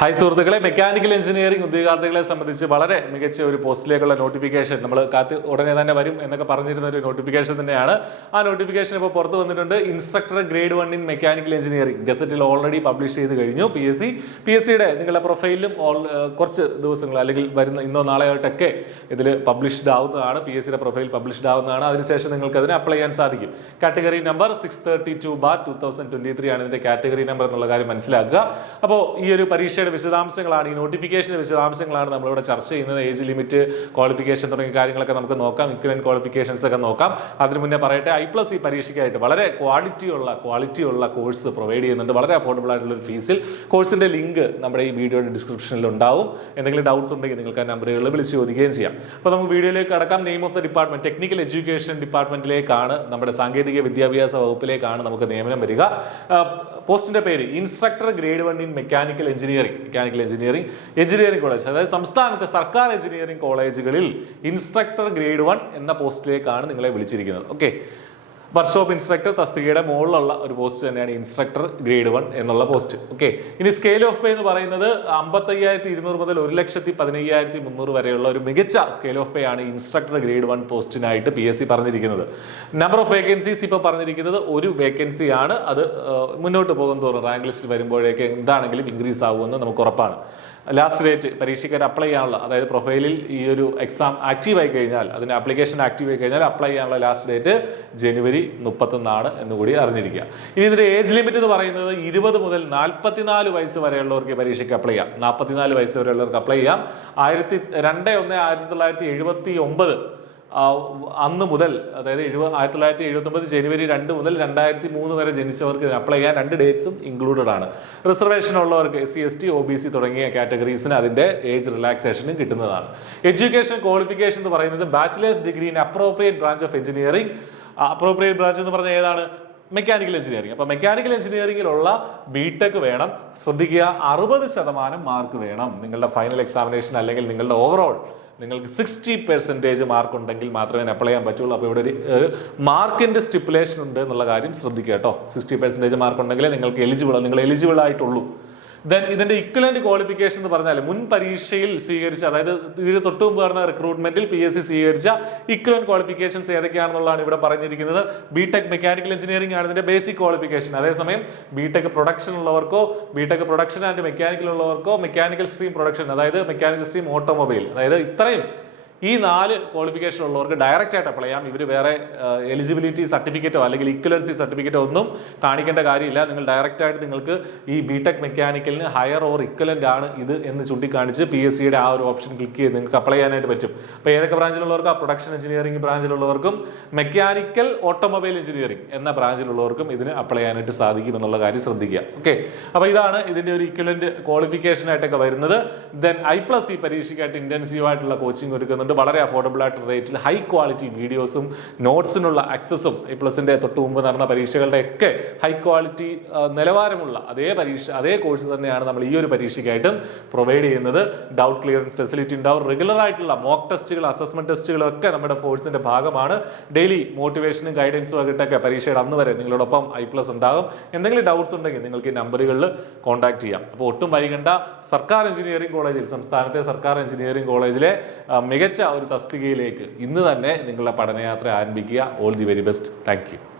Hi സുഹൃത്തുക്കളെ, mechanical engineering ഉദ്യോഗാർത്ഥികളെ സംബന്ധിച്ച് വളരെ മികച്ച ഒരു പോസ്റ്റിലേക്കുള്ള നോട്ടിഫിക്കേഷൻ നമ്മൾ ഉടനെ തന്നെ വരും എന്നൊക്കെ പറഞ്ഞിരുന്ന ഒരു നോട്ടിഫിക്കേഷൻ തന്നെയാണ്. ആ നോട്ടിഫിക്കേഷൻ ഇപ്പോൾ പുറത്ത് വന്നിട്ടുണ്ട്. Instructor grade 1 in mechanical engineering ഗസറ്റിൽ ഓൾറെഡി പബ്ലിഷ് ചെയ്ത് കഴിഞ്ഞു. പി എസ് സിയുടെ നിങ്ങളുടെ പ്രൊഫൈലിലും കുറച്ച് ദിവസങ്ങൾ അല്ലെങ്കിൽ വരുന്ന ഇന്നോ നാളെയായിട്ടൊക്കെ ഇതിൽ പബ്ലിഷ്ഡ് ആവുന്നതാണ്. പി എസ് സിയുടെ പ്രൊഫൈൽ പബ്ലിഷ്ഡ് ആവുന്നതാണ്. അതിനുശേഷം നിങ്ങൾക്ക് അതിന് അപ്ലൈ ചെയ്യാൻ സാധിക്കും. കാറ്റഗറി നമ്പർ 632/2023 ആണ് ഇതിന്റെ കാറ്റഗറി നമ്പർ എന്നുള്ള കാര്യം മനസ്സിലാക്കുക. അപ്പോൾ ഈ ഒരു പരീക്ഷയുടെ വിശദാംശങ്ങളാണ്, ഈ നോട്ടിഫിക്കേഷന്റെ വിശദാംശങ്ങളാണ് നമ്മളിവിടെ ചർച്ച ചെയ്യുന്നത്. ഏജ് ലിമിറ്റ്, ക്വാളിഫിക്കേഷൻ തുടങ്ങിയ കാര്യങ്ങളൊക്കെ നമുക്ക് നോക്കാം. ഇക്വലന്റ് ക്വാളിഫിക്കേഷൻസ് ഒക്കെ നോക്കാം. അതിന് മുന്നേ പറയട്ടെ, I+ ഈ പരീക്ഷയ്ക്കായിട്ട് വളരെ ക്വാളിറ്റിയുള്ള കോഴ്സ് പ്രൊവൈഡ് ചെയ്യുന്നുണ്ട്. വളരെ അഫോർഡബിൾ ആയിട്ടുള്ള ഒരു ഫീസിൽ. കോഴ്സിന്റെ ലിങ്ക് നമ്മുടെ ഈ വീഡിയോയുടെ ഡിസ്ക്രിപ്ഷനിൽ ഉണ്ടാവും. എന്തെങ്കിലും ഡൗട്ട്സ് ഉണ്ടെങ്കിൽ നിങ്ങൾക്ക് ആ നമ്പറുകളിൽ വിളിച്ച് ചോദിക്കുകയും ചെയ്യാം. അപ്പോൾ നമുക്ക് വീഡിയോയിലേക്ക് കടക്കാം. Name of the department technical education ഡിപ്പാർട്ട്മെന്റിലേക്കാണ്, നമ്മുടെ സാങ്കേതിക വിദ്യാഭ്യാസ വകുപ്പിലേക്കാണ് നമുക്ക് നിയമനം വരിക. പോസ്റ്റിന്റെ പേര് instructor grade 1 in mechanical engineering college, അതായത് സംസ്ഥാനത്തെ സർക്കാർ എഞ്ചിനീയറിംഗ് കോളേജുകളിൽ ഇൻസ്ട്രക്ടർ ഗ്രേഡ് 1 എന്ന പോസ്റ്റിലേക്കാണ് നിങ്ങളെ വിളിച്ചിരിക്കുന്നത്. ഓക്കെ, വർക്ക്ഷോപ്പ് ഇൻസ്ട്രക്ടർ തസ്തികയുടെ മുകളിലുള്ള ഒരു പോസ്റ്റ് തന്നെയാണ് ഇൻസ്ട്രക്ടർ ഗ്രേഡ് 1 എന്നുള്ള പോസ്റ്റ്. ഓക്കെ, ഇനി സ്കെയിൽ ഓഫ് പേ എന്ന് പറയുന്നത് 55,200 മുതൽ 1,15,300 വരെയുള്ള ഒരു മികച്ച സ്കെയിൽ ഓഫ് പേ ആണ് ഇൻസ്ട്രക്ടർ ഗ്രേഡ് 1 പോസ്റ്റിനായിട്ട് PSC പറഞ്ഞിരിക്കുന്നത്. നമ്പർ ഓഫ് വേക്കൻസീസ് ഇപ്പോൾ പറഞ്ഞിരിക്കുന്നത് ഒരു വേക്കൻസി ആണ്. അത് മുന്നോട്ട് പോകും തോറും റാങ്ക് ലിസ്റ്റ് വരുമ്പോഴേക്ക് എന്താണെങ്കിലും ഇൻക്രീസ് ആകുമെന്ന് നമുക്ക് ഉറപ്പാണ്. ലാസ്റ്റ് ഡേറ്റ് പരീക്ഷയ്ക്ക് അപ്ലൈ ചെയ്യാനുള്ള, അതായത് പ്രൊഫൈലിൽ ഈ ഒരു എക്സാം ആക്റ്റീവ് ആയി കഴിഞ്ഞാൽ, അതിന്റെ ആപ്ലിക്കേഷൻ ആക്റ്റീവ് ആയി കഴിഞ്ഞാൽ അപ്ലൈ ചെയ്യാനുള്ള ലാസ്റ്റ് ഡേറ്റ് ജനുവരി 31 എന്നുകൂടി അറിഞ്ഞിരിക്കുക. ഇനി ഇതിന്റെ ഏജ് ലിമിറ്റ് എന്ന് പറയുന്നത് 20 മുതൽ 44 വയസ്സ് വരെയുള്ളവർക്ക് പരീക്ഷയ്ക്ക് അപ്ലൈ ചെയ്യാം. 44 വയസ്സ് വരെയുള്ളവർക്ക് അപ്ലൈ ചെയ്യാം. 2/1/1979 അന്ന് മുതൽ, അതായത് 1979 ജനുവരി 2 മുതൽ 2003 വരെ ജനിച്ചവർക്ക് അപ്ലൈ ചെയ്യാൻ 2 ഡേറ്റ്സും ഇൻക്ലൂഡഡ് ആണ്. റിസർവേഷൻ ഉള്ളവർക്ക് SC ST OBC തുടങ്ങിയ കാറ്റഗറീസിന് അതിന്റെ ഏജ് റിലാക്സേഷനും കിട്ടുന്നതാണ്. എഡ്യൂക്കേഷൻ ക്വാളിഫിക്കേഷൻ എന്ന് പറയുന്നത് bachelors degree in appropriate branch of engineering. Appropriate branch എന്ന് പറഞ്ഞാൽ ഏതാണ്? Mechanical engineering. അപ്പൊ മെക്കാനിക്കൽ എഞ്ചിനീയറിംഗിലുള്ള ബിടെക് വേണം. ശ്രദ്ധിക്കുക, 60% മാർക്ക് വേണം നിങ്ങളുടെ ഫൈനൽ എക്സാമിനേഷൻ അല്ലെങ്കിൽ നിങ്ങളുടെ ഓവറോൾ. നിങ്ങൾക്ക് 60% മാർക്ക് ഉണ്ടെങ്കിൽ മാത്രമേ അപ്ലൈ ചെയ്യാൻ പറ്റുള്ളൂ. അപ്പോൾ ഇവിടെ ഒരു മാർക്കിന്റെ സ്റ്റിപ്പുലേഷൻ ഉണ്ട് എന്നുള്ള കാര്യം ശ്രദ്ധിക്കുക കേട്ടോ. 60% മാർക്ക് ഉണ്ടെങ്കിലേ നിങ്ങൾ എലിജിബിൾ ആയിട്ടുള്ളൂ. ദെൻ ഇതിന്റെ ഇക്വലന്റ് ക്വാളിഫിക്കേഷൻ എന്ന് പറഞ്ഞാൽ മുൻ പരീക്ഷയിൽ സ്വീകരിച്ച, അതായത് ഇതിന് തൊട്ട് മുമ്പ് നടന്ന റിക്രൂട്ട്മെന്റിൽ PSC സ്വീകരിച്ച ഇക്വലന്റ് ക്വാളിഫിക്കേഷൻസ് ഏതൊക്കെയാണെന്നുള്ളതാണ് ഇവിടെ പറഞ്ഞിരിക്കുന്നത്. ബിടെക് മെക്കാനിക്കൽ എഞ്ചിനീയറിംഗ് ആണ് ഇതിന്റെ ബേസിക് ക്വാളിഫിക്കേഷൻ. അതേസമയം ബിടെക് പ്രൊഡക്ഷൻ ഉള്ളവർക്കോ, ബിടെക് പ്രൊഡക്ഷൻ ആൻഡ് മെക്കാനിക്കൽ ഉള്ളവർക്കോ, മെക്കാനിക്കൽ സ്ട്രീം പ്രൊഡക്ഷൻ, അതായത് മെക്കാനിക്കൽ സ്ട്രീം ഓട്ടോമൊബൈൽ, അതായത് ഇത്രയും ഈ 4 ക്വാളിഫിക്കേഷൻ ഉള്ളവർക്ക് ഡയറക്റ്റ് ആയിട്ട് അപ്ലൈ ചെയ്യാം. ഇവർ വേറെ എലിജിബിലിറ്റി സർട്ടിഫിക്കറ്റോ അല്ലെങ്കിൽ ഇക്വലൻസി സർട്ടിഫിക്കറ്റോ ഒന്നും കാണിക്കേണ്ട കാര്യമില്ല. നിങ്ങൾ ഡയറക്റ്റ് ആയിട്ട് നിങ്ങൾക്ക് ഈ ബിടെക് മെക്കാനിക്കലിന് ഹയർ ഓർ ഇക്വലന്റ് ആണ് ഇത് എന്ന് ചൂണ്ടിക്കാണിച്ച് PSCയുടെ ആ ഒരു ഓപ്ഷൻ ക്ലിക്ക് ചെയ്ത് നിങ്ങൾക്ക് അപ്ലൈ ചെയ്യാനായിട്ട് പറ്റും. അപ്പോൾ ഏതൊക്കെ ബ്രാഞ്ചിലുള്ളവർക്കും, പ്രൊഡക്ഷൻ എഞ്ചിനീയറിംഗ് ബ്രാഞ്ചിലുള്ളവർക്കും മെക്കാനിക്കൽ ഓട്ടോമൊബൈൽ എഞ്ചിനീയറിംഗ് എന്ന ബ്രാഞ്ചിലുള്ളവർക്കും ഇതിന് അപ്ലൈ ചെയ്യാനായിട്ട് സാധിക്കും എന്നുള്ള കാര്യം ശ്രദ്ധിക്കുക. ഓക്കെ, അപ്പോൾ ഇതാണ് ഇതിന്റെ ഒരു ഇക്വലന്റ് ക്വാളിഫിക്കേഷൻ ആയിട്ടൊക്കെ വരുന്നത്. ദെൻ I+ ഈ പരീക്ഷയ്ക്കായിട്ട് ഇന്റൻസീവ് ആയിട്ടുള്ള കോച്ചിങ് ഒരുക്കുന്നുണ്ട്. വളരെ അഫോർഡബിൾ ആയിട്ടുള്ള റേറ്റിൽ ഹൈ ക്വാളിറ്റി വീഡിയോസും നോട്ട്സിനുള്ള ആക്സസും I+ന്റെ തൊട്ട് മുമ്പ് നടന്ന പരീക്ഷകളുടെ ഒക്കെ ഹൈ ക്വാളിറ്റി നിലവാരമുള്ള അതേ കോഴ്സ് തന്നെയാണ് നമ്മൾ ഈ ഒരു പരീക്ഷയ്ക്കായിട്ടും പ്രൊവൈഡ് ചെയ്യുന്നത്. ഡൗട്ട് ക്ലിയറൻസ് ഫെസിലിറ്റി ഉണ്ടാവും. റെഗുലർ ആയിട്ടുള്ള മോക്ക് ടെസ്റ്റുകൾ, അസസ്മെന്റ് ടെസ്റ്റുകളും ഒക്കെ നമ്മുടെ കോഴ്സിന്റെ ഭാഗമാണ്. ഡെയിലി മോട്ടിവേഷനും ഗൈഡൻസും ആയിട്ടൊക്കെ പരീക്ഷയുടെ അന്ന് വരെ നിങ്ങളോടൊപ്പം I+ ഉണ്ടാകും. എന്തെങ്കിലും ഡൗട്ട്സ് ഉണ്ടെങ്കിൽ നിങ്ങൾക്ക് ഈ നമ്പറുകളിൽ കോൺടാക്ട് ചെയ്യാം. അപ്പോൾ ഒട്ടും വൈകണ്ട, സർക്കാർ എഞ്ചിനീയറിംഗ് കോളേജിൽ, സംസ്ഥാനത്തെ സർക്കാർ എഞ്ചിനീയറിംഗ് കോളേജിലെ മികച്ച ഒരു തസ്തികയിലേക്ക് ഇന്ന് തന്നെ നിങ്ങളുടെ പഠനയാത്ര ആരംഭിക്കുക. All the very best. Thank you.